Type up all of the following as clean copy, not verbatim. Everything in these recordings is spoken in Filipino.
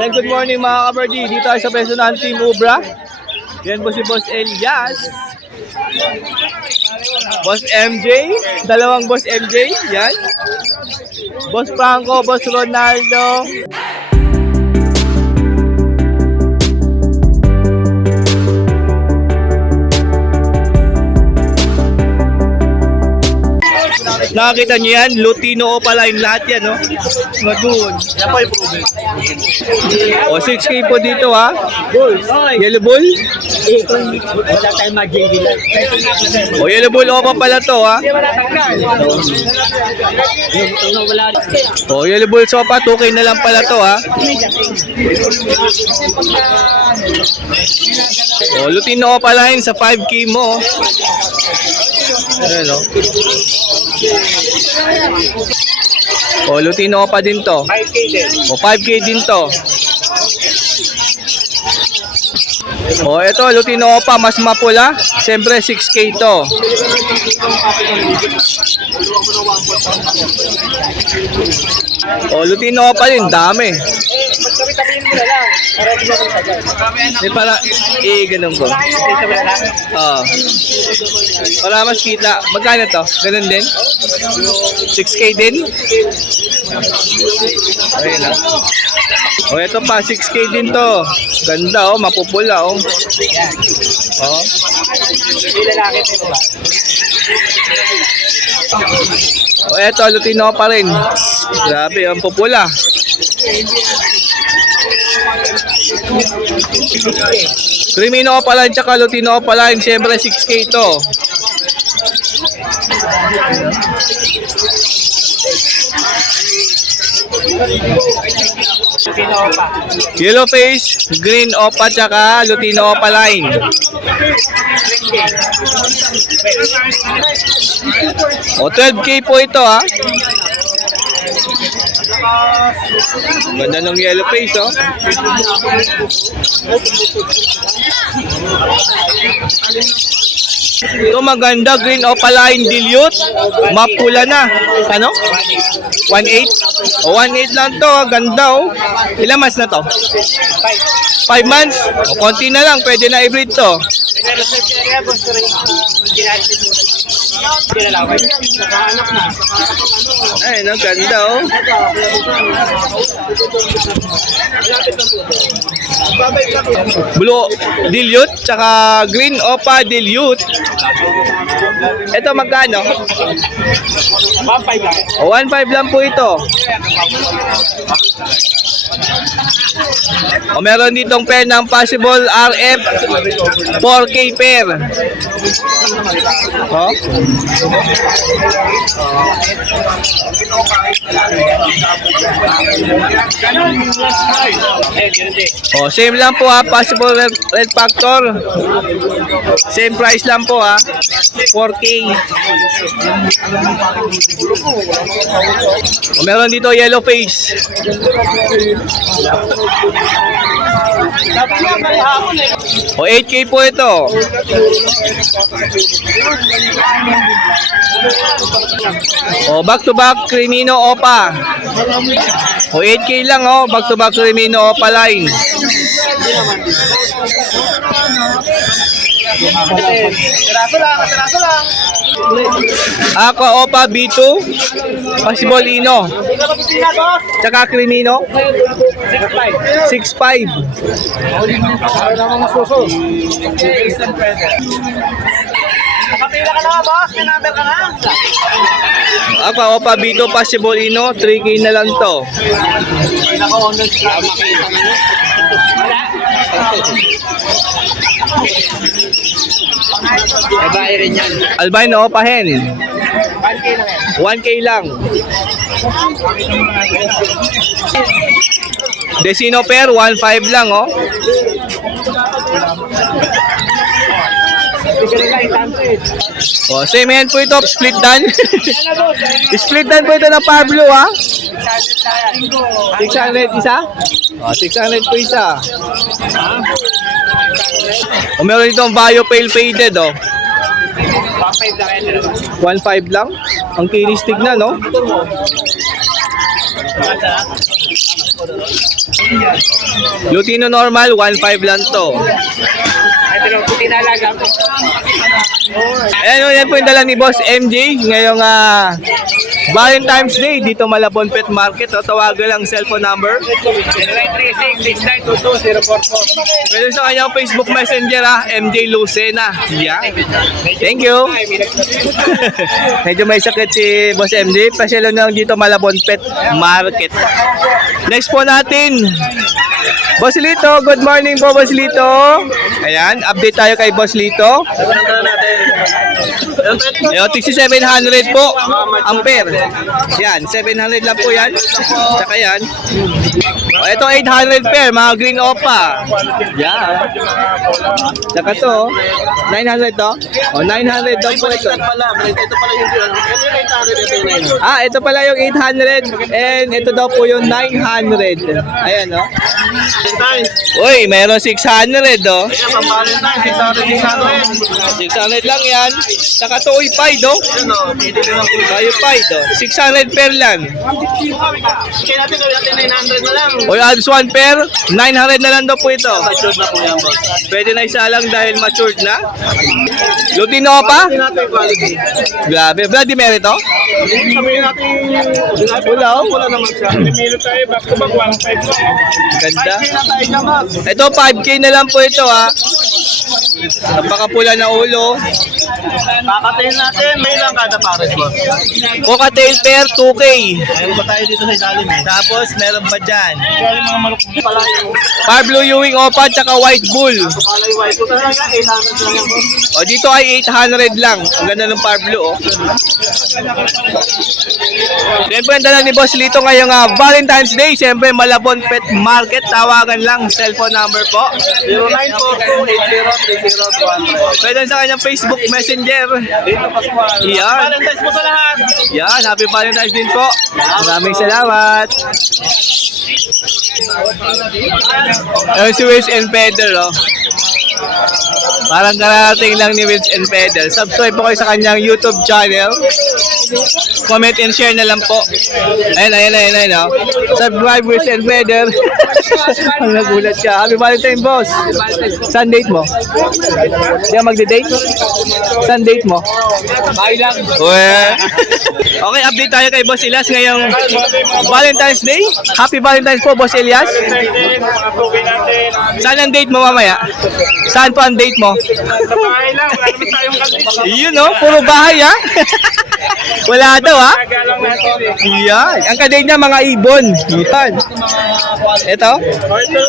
And good morning mga kabardi. Dito tayo sa peso ng Team Ubra. Yan po si Boss Elias. Boss MJ. Dalawang Boss MJ. Yan. Boss Franco, Boss Ronaldo. Nakakita niyo yan? Lutino pala yung lahat yan, no? Madoon. Yan po yung problem. O, 6K po dito, ha? Bull. Yellow bull? Wala tayong mag-JD lang. O, yellow bull pa pala to, ha? O, yellow bull sopa, 2K na lang pala to, ha? O, Lutino pala yun sa 5K mo. Ayan, o. O, Lutino pa din to. 5K din. O, 5K din to. O, ito, Lutino pa, mas mapula. Siyempre, 6K to. O, Lutino pa din, dami. Magkabit-tabihin mo na lang. Para di ba kung sagay? Hindi para, ganun po. Oo. Para mas kita. Magkano to? Ganun din? 6K din? Ayun na. O, ito pa, 6K din to. Ganda, oh, mapupula, oh. Oh. Hindi lalaki ito ba? O, eto, Lutino pa rin. Grabe, ang pupula. Crimino pa lang, tsaka Lutino pa lang. Siyempre, 6K to. Yellow face, green opa, tsaka Lutino opa line. O, 12K po ito, ha. Ganda ng yellow face, oh. Ito maganda, green opaline dilute. Mapula na. Ano? 1.8? O, 1.8 lang to, ganda, oh. Ilang months na to? 5 months? O, konti na lang, pwede na i-breed to. Ay, no, ganda, oh. Blue dilute, tsaka green opa dilute. Ito magkano? 1.5 lang. O, 1.5 lang po ito. O, meron ditong pair ng possible RF 4K pair. O? O, same lang po, ha. Possible red factor. Same price lang po, ha. 4K. O, meron dito yellow face. O, 8K po ito. O, back to back Crimino opa. O, 8K lang, oh. Back to back Crimino opa line. Tiraso lang. Aqua opa B2 possible ino. Tsaka Crimino 6.5. Kapila ka na, boss. May number ka na. Aqua opa B2 possible ino, 3K na lang to. Naka-honor ka. Makita na nyo. Wala. Babae rin yan. Albino opa hen. 1K lang yan. 1K lang. Desino pair 1.5 lang, oh. Oh, same hand po ito, split dan. Split dan po ito ng Pablo, ha. 600 isa? Oh, 600 po isa. O, meron itong Bio Pale Faded, oh. 1.5 lang? Ang kinis tignan, no? Lutino normal, 1.5 lang to. Ito lang po tinalaga ko. Ayan, yan po yung dala ni Boss MJ ngayong Valentine's Day dito Malabon Pet Market. O, tawagan lang cellphone number. 0936-6922-044. Pwede sa kanyang Facebook Messenger MJ Lucena. Yeah. Thank you. Medyo may sakit si Boss MJ. Pasyalo na lang dito Malabon Pet Market. Next po natin, Boss Lito. Good morning po, Boss Lito. Ayan, update tayo kay Boss Lito. Ayan, 6,700 po ampere. Yan, 700 lang po yan. Tsaka yan. O, ito 800 pair, mga green opa. Yan. Tsaka to, 900 to. O, 900 daw po ito. Ito pala yung 800 and ito daw po yung 900. Ayan, o. Uy, meron 600, o. 600 lang yan. Saka to Pide, oh. Tayo Pide, oh. 600 pair lang. Kaya natin gawin natin 900 na lang. O, ads 1 pair, 900 na lang daw po ito. Matured na po yan, boss. Pwede na isa lang dahil matured na. Lutino pa? Sabihin natin quality. Grabe. Bloody Merito? Sabihin natin Wala, oh. wala naman siya. Pimilo tayo, back to back 1.5 lang. Ganda. 5K na tayo dyan, boss. Ito, 5K na lang po ito, ha. Napakapula na ulo. Kakatayin natin, may lang kada pares, boss. Cocktail pair, 2K. Meron pa tayo dito sa ilalim eh. Tapos, meron pa dyan. Kaya mga maluk pala yung Par Blue Ewing Opa, tsaka White Bull. palay white ko talaga, 800 lang yan, boss. O, dito ay 800 lang. Ang ganda ng Par Blue, oh. Then po yung dala ni Boss Lito ngayong Valentine's Day. Siyempre, Malabon Pet Market. Tawagan lang. Cellphone number po. 0942-8030-200. Pwede sa kanyang Facebook Messenger. Dito, Pascual. Yan. Valentine's po sa lahat. Yan. Happy Valentine's din po. Maraming salamat. Ayun si Wills and Pedal, oh. Parang kararating lang ni Wills and Pedal. Subscribe po kayo sa kanyang YouTube channel. Comment and share na lang po. Ayun, oh. Subscribe Wills and Pedal. Ang nagulat siya. Happy Valentine's, boss. Saan date mo? Di ka magde-date? Saan date mo? Bye lang. Okay, update tayo kay Boss Elias ngayong Valentine's Day. Happy Valentine's po, Boss Elias. Saan ang date mo mamaya? Saan po ang date mo? Sa bahay lang, wala naman tayong kasi. Yun, no? Puro bahay, ha? Wala daw, ha? Tagalang natin eh. Yan. Ang kadate niya, mga ibon. Yan. Ito, Ito,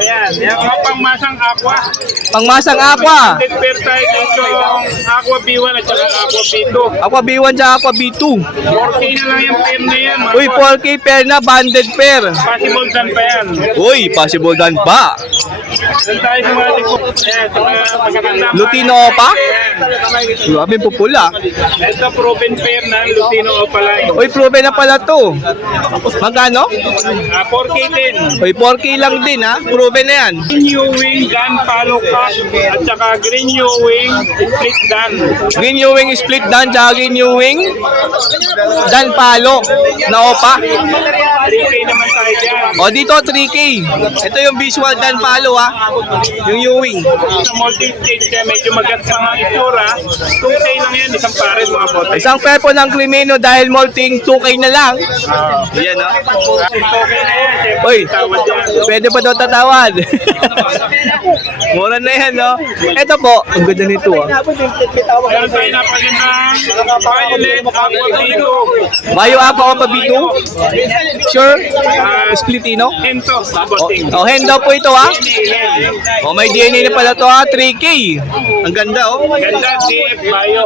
yan. Yan, mga pangmasang aqua. pangmasang aqua. Pair tayo dito, aqua B1 at saka aqua B2. Aqua B1 tsaka Aqua B2. 4K na lang yung pair na yan. Uy, 4K pair na, banded pair. Possible done pa yan. Uy, possible dan pa. Doon tayo sa mga tipo. Yan, sa mga magaganda. Lutino pa? Grabe, pupula. Ito, proven pair na Lutino Opaline. Uy, proven na pala to. Magkano? 4K din. Uy, 4K lang din, ha? Proven na yan. Green Ewing, gun palo cock, at saka Green Ewing, split gun. Green Ewing split dan, tsaka Green Ewing dan palo na opa. 3K naman tayo dyan. O, dito 3K. Ito yung visual dan palo, ha? Yung Ewing. Sa multi-stage kaya medyo magat pa nga itsura. 2K lang yan, isang pares mga bote. Isang pair po ng Crimeno dahil molting 2K na lang. Yan, no? 2K na yan, syempre. Uy, Tawad yan. pwede pa daw tatawad. Mura na yan, no? Ito po, ang ganda nito, ha? Meron tayo napagandang violet aqua dito. Mayo apa o pa B2? Sure? Splitino? Ento, saboting. O, hen daw po ito, ha? O, may DNA na pala to, ha? 3K. Ang ganda, oh. Ganda, DF Bio.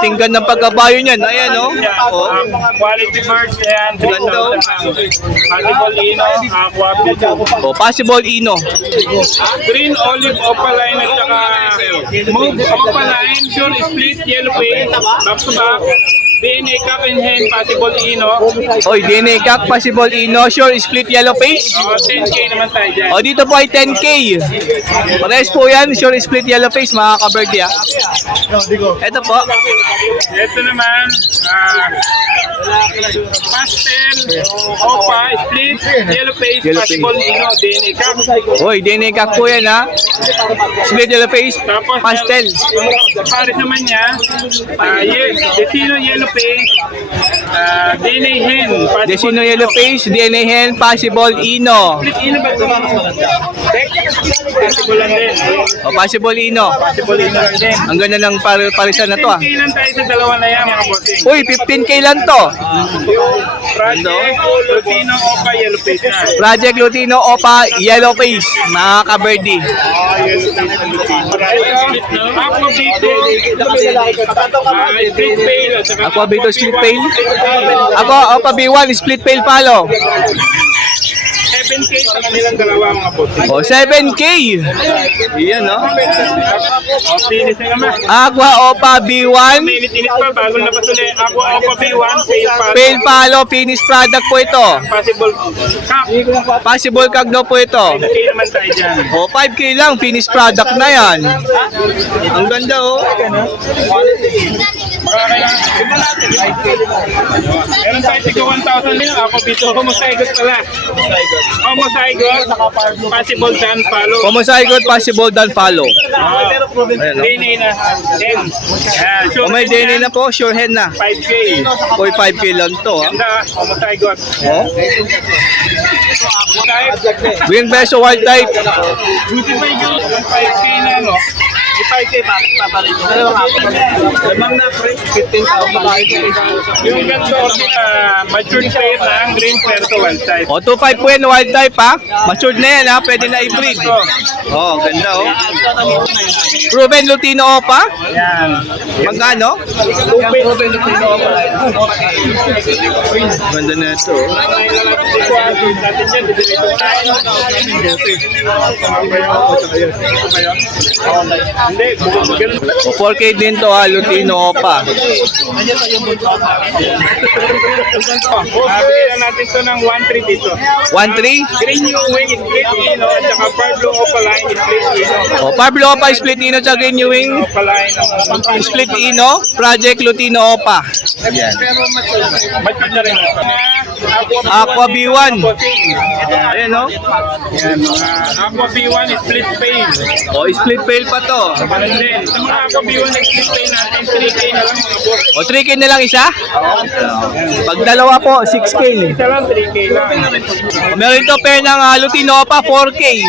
Tinggan ng pagkabayo niyan. Ayan, oh. O, Quality birds, yan. Ganda, oh. Possible Ino, aqua dito. o, possible Ino. Green olive opaline at saka move opaline, pure split yellow paint, back to back. DNA Cup and Hen, possible Ino. Oy, DNA Cup, possible Ino, sure split yellow face. 10K naman tayo dyan. O, dito po ay 10K. Pares po yan, sure split yellow face, mga ka-birdie, ah. Ito po. Ito naman, pastel, opa, split, yellow face, Yellow possible Ino, DNA Cup. Oy, DNA Cup po yan, ha. Split yellow face, Tapos, pastel. pares naman niya, Desino yellow face, DNA Hen, possible Desino yellow face, DNA hen, possible Ino. Split Ino ba ito? Possible lang din. O, possible Ino. Possible Ino lang din. Ang ganda ng parisan na to, ah. 10K lang tayo sa dalawa na yan, mga bossing. Uy, 15K lang to. Project, Lutino, Opa, Yellow Face na. Project Lutino Opa Yellow Face, mga ka-birdie. Yellow Face na Lutino. Aqua Bito, Split Pail, at saka Aqua Bito split pail. Ako, Opa B1, split pail palo. 7K sa kanilang dalawa, mga bossing. O, 7K. Iyan, no? Finish na naman. Aqua Opa B1, Minit-init pa, bago na pa tuloy. Aqua Opa B1, Pail pa. pail palo, finished product po ito. Possible Cup. Possible kagno po ito. 10K naman tayo dyan. O, 5K lang, finished product na yan. Ang ganda, oh. Meron tayo tiga 1,000 din. Ako dito, homozygote pala. Homozygote, possible dan follow. Kumusaygot, possible dan follow. Ayan, no? DNA na. 10. O, may DNA na po, sure hen na. 5K. Oy, 5K lang to, ha. Ganda, homozygote. Oh. Type, Green Beso Wild Type. 5K na, no? 5K pa, papalit. Lamang na, pre. 15,000. Yung ganito, matured pair na ang green pair to wild type. O, 2.5 po yan, wild type, ha. Matured na yan, ha. Pwede na i-breed. Oh, ganda, oh. Proven Lutino Opa. Yan. Magkano? Proven Lutino Opa. Ganda na ito, oh. Hindi, ganun. O, 4K din to, ha. Lutino Opa. Bigyan natin ito ng 1-3 dito. 1.3. Green New Wing split Ino at saka Pablo Opaline split Ino. O, Pablo Opa, split Ino sa Green New Wing. Opaline ang Split Ino. Project Lutino Opa. Yan. Matured na rin ito. Aqua B1. Ayan, no? Yan, Aqua B1 split pail. O, split fail pa to. Ganun din. Sa mga Aqua B1 na split pail natin, 3K na lang mga boss. O, 3K na lang isa? Pag dalawa po, 6K. Isa lang, 3K lang. O, meron ito pair ng Lutino Opa, 4K.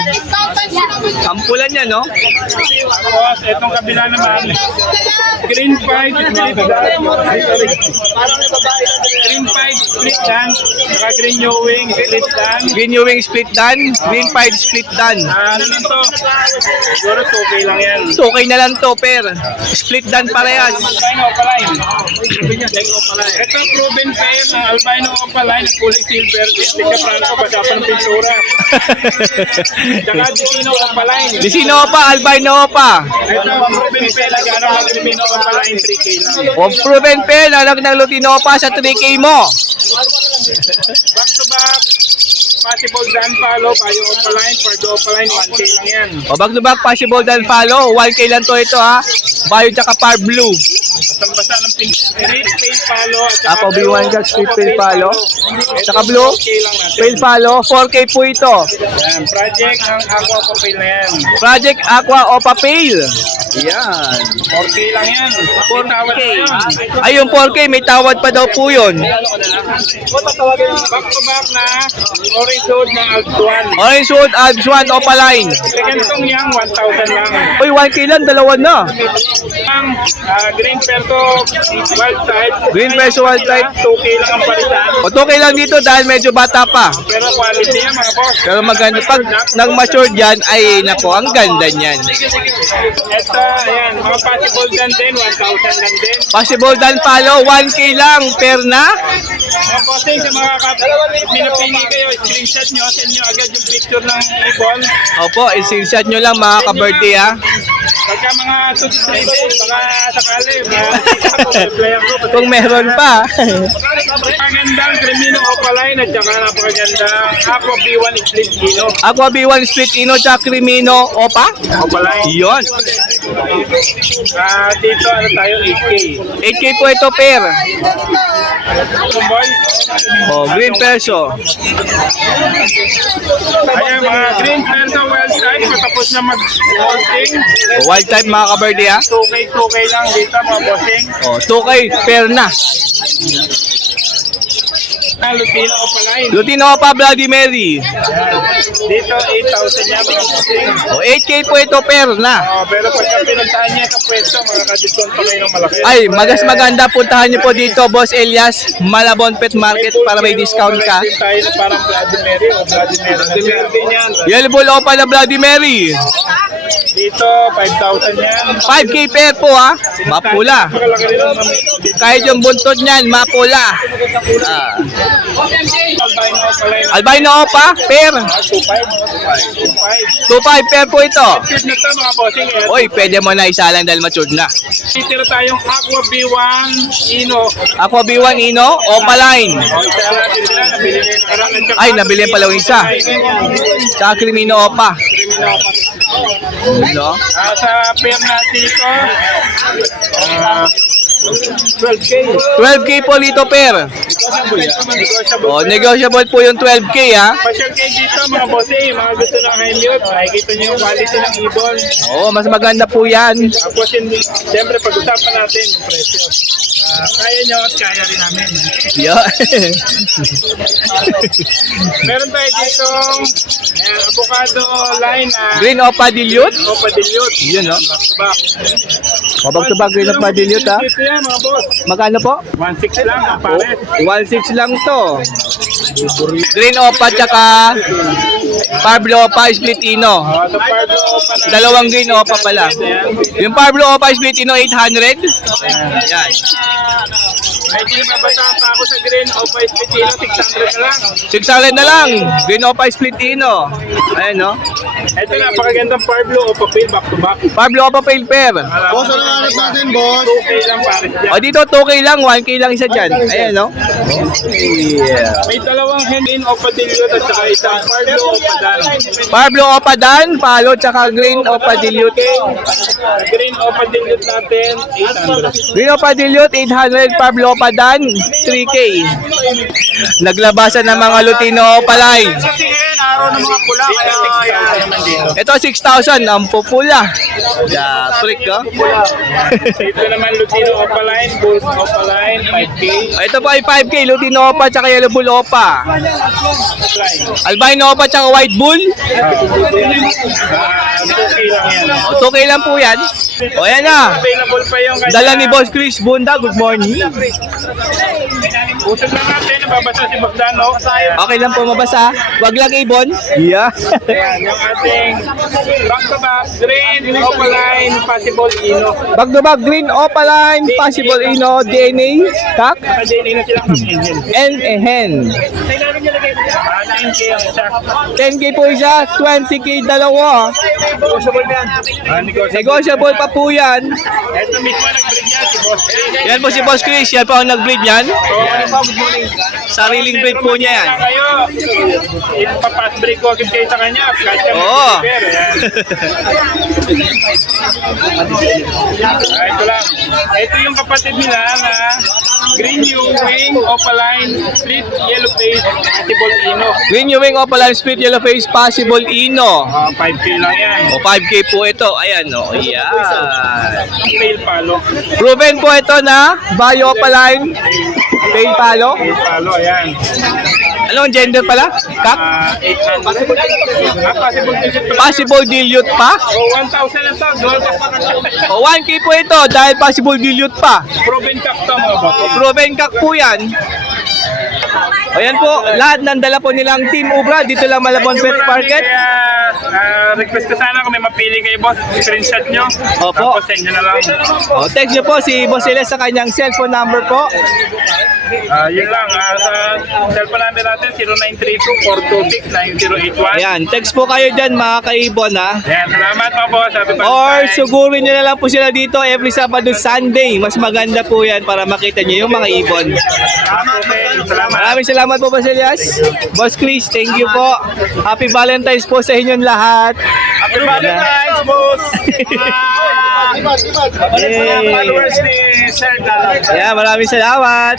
Ampulan niya, no? Tapos, itong kabila naman, green pipe split dan. Green pipe split dan. Saka green new wing split dan. Green New Wing split dan, Green Pied split dan. Ano lang to? Siguro 2K lang yan. 2K na lang to, pair. Split dan parehas. Albino Opaline. Ito proven pair ng Albino Opaline at kulay silver. Tika Franco, basa pa ng pintura. Saka Dino Opaline. Desino Opa, Albino Opa. Ito proven pair ng Albino Opaline 3K lang. O, proven pair, nalag ng Lutino Opa sa 3K mo. Back to back. Possible Dan Palo, Bayo Opaline, Pardo Opaline, 1K lang yan. O, back to back, possible dan follow. 1K lang to ito, ha. Bio tsaka par blue. Basang-basa ng pink. Straight Pail Palo at saka Ako, B1 Jack, straight pail palo. Tsaka blue, 4K lang natin. pail palo, 4K po ito. Yan, project ng Aqua Pail na yan. Project Aqua Opa Pail. Yan. 4K lang yan. 4K. Ay, yung 4K, may tawad pa daw po yun. Back to back na orange hood ng Altuan. Orange Wood, Alps 1, Opa Line. Second tong yang, 1,000 lang. Uy, 1K lang, dalawa na. Ang green perto wild type. Green Perso wild type. 2K lang ang palitan. O, 2K lang dito dahil medyo bata pa. Pero quality yan mga boss. Pero maganda, pag nang matured yan, ay nako, ang ganda niyan. Ito, ayan, mga possible dan din, 1,000 lang din. Possible dan follow, 1K lang, per na. Mga bossing, sa mga minapili kayo, screenshot nyo, send nyo agad yung picture ng ibon. Opo, i-screenshot nyo lang mga ka-birthday, ha. Pagka mga 2-3 days, baka sakali, makikita ko, reply ako. Kung meron pa. Napakagandang Crimino Opaline at saka napakagandang Aqua B1 Split Ino. Aqua B1 Split Ino tsaka Crimino Opa. Opaline. Yun. Dito ano tayo, 8K. 8K po ito pair. Kumbol. Oh, green perso. Ayan, mga green perso wild type, matapos na mag-molting. Wild type mga kaberde ha. 2K lang dito mga bossing. Oh, 2K pair na. Lutino Opaline. Lutino Opa Bloody Mary. Dito, 8,000 yan mga bossing. Oh, 8K po ito pair na. Pero pagka pinuntahan niya sa pwesto, makaka-discount pa kayo ng malaki. Ay, maganda puntahan niyo po dito, Boss Elias, Malabon Pet Market para may discount ka. Din tayo na parang Bloody Mary o Bloody Mary. Din yan. Yellow Opa na Bloody Mary. Dito, 5,000 yan. 5K pair po ha. Mapula. Makalaki rin ang Kahit yung buntot niyan, mapula. Ah. Albino Opaline. Albino Opa, pair. 2,500. 2.5 pair po ito. Cute na to mga bossing. Oy, pwede mo na isa lang dahil matured na. Titira tayong Aqua B1 Ino. Aqua B1 Ino, Opa Line. O, isa natin sila. Nabili na yung karang at saka- Ay, nabili pala yung isa. Tsaka Crimino Opa. Crimino Opaline. No? Sa pair natin ito, 12K. 12K po dito pair. Negotiable. Oh, negotiable po yung 12K ha. Pasyal kayo dito mga bossing, yung mga gusto ng high mute, makikita nyo yung quality ng ibon. Oh, mas maganda po yan. Tapos yun, siyempre pag-usapan natin yung presyo. Kaya nyo at kaya rin namin. Yeah. Meron tayo dito avocado line na Green Opa Dilute. o padilyot. Yun no? Back to back. Mabag to bag Green Opa Dilute ha. Dito yan mga boss. Magkano po? 1.6 lang ang pares. 1.6 lang to. Green Opa tsaka Pablo Opa Split Ino. Sa Pablo Opa na. Dalawang Green Opa pala. Yung Pablo Opa Split Ino 800. Yan. May kinababatahan pa ako sa green Opa Spitino, 600 na lang. 600 na lang. Green Opa Split Ino. Ayan no. Ito na, napakagandang Pablo Opa Pale back to back. Pablo Opa Pale Pair. Boss, ano nga natin, boss? 2K lang pares dyan. O dito 2K lang, 1K lang isa dyan. Ayan no. Yeah. May dalawang hen-in Opa Dilute at saka isang Pablo Opa Dan. Pablo Opa Dan, Palo tsaka Green Opa Dilute. Green Opa Dilute natin, 800. Green Opa Dilute 800, Pablo Opa Dan 3K. Naglabasan ng mga Lutino Opa Line. Kasi ngayon, araw ng mga pula, kaya naman dito. Ito 6,000 ang pupula. Yeah, freak oh. Ito naman Lutino Opa Line, Bulls Opa Line, 5K. Ito po ay 5K, Lutino Opa tsaka Yellow Bull Opa. Line. Albino Opa tsaka White Bull. 2K lang yan. O, 2K lang po yan. O yan na. Available pa yung kanya. Dala ni Boss Chris Bunda, good morning. Usap lang natin, nababasa si Magdano. Okay lang po mabasa. Wag lang ibon. Yeah. Ayan, yung ating back-to-back, green, Opaline, possible Ino. Bag to bag, Green Opa Line, Possible Ino, DNA, Kak, Naka-DNA na silang engine. and a hen. 10K ang isa. 10K po isa, 20K dalawa. Negotiable yan. Negotiable pa po yan. Ito mismo nag-break yan, si Boss Chris. Yan po si Boss Chris, yan po ang nag-breed yan. Good morning. Sariling breed po niya yan. Kayo, ipapass break ko agad kayo sa kanya. Kahit kami Oo. prepare, yan. Ito lang. Ito yung kapatid nila na green yung wing, opaline, split, yellow face, possible Ino. Green Ewing Opa Line, Split Yellow Face, Possible Ino. 5K lang yan. O 5K po ito. Ayan o. Yan. Pale palo. Proven po ito na Bayo Opa Line, Pale Palo. Pale palo, ayan. Anong gender pala? Kak? 800. Possible ticket. Possible dilute pa? Oh, 1,000 lang to. O 1K po ito dahil possible dilute pa. Proven cup to mga boss. Proven kak po yan. Ayan po, lahat ng dala po nilang Team Ubra dito lang Malabon Pet Market. Kaya, request ko sana kung may mapili kayo, boss. Screenshot nyo. Opo. Tapos send nyo na lang. O, text nyo po si Boss Elias sa kanyang cellphone number po. Yun lang. Sa cellphone number natin, 0932-426-9081. Ayan, text po kayo dyan mga kaibon ha. Yan, salamat po, boss. Happy Or Valentine's. sugurin nyo na lang po sila dito every Sabado, Sunday. Mas maganda po yan para makita nyo yung mga ibon. Okay, salamat. Maraming salamat po, Boss Elias. Boss Chris, thank you po. Happy Valentine's po sa inyong lahat. Happy Valentine's, boss. Yay. Followers ni Sir Galang. Ayan, maraming salamat.